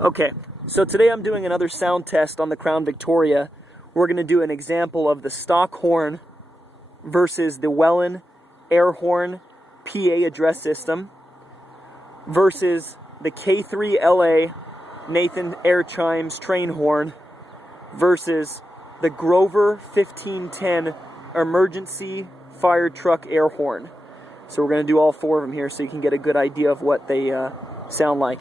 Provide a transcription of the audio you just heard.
Okay, so today I'm doing another sound test on the Crown Victoria. We're going to do an example of the stock horn versus the Wellen air horn PA address system versus the K3LA Nathan Air Chimes train horn versus the Grover 1510 emergency fire truck air horn. So we're going to do all four of them here so you can get a good idea of what they sound like.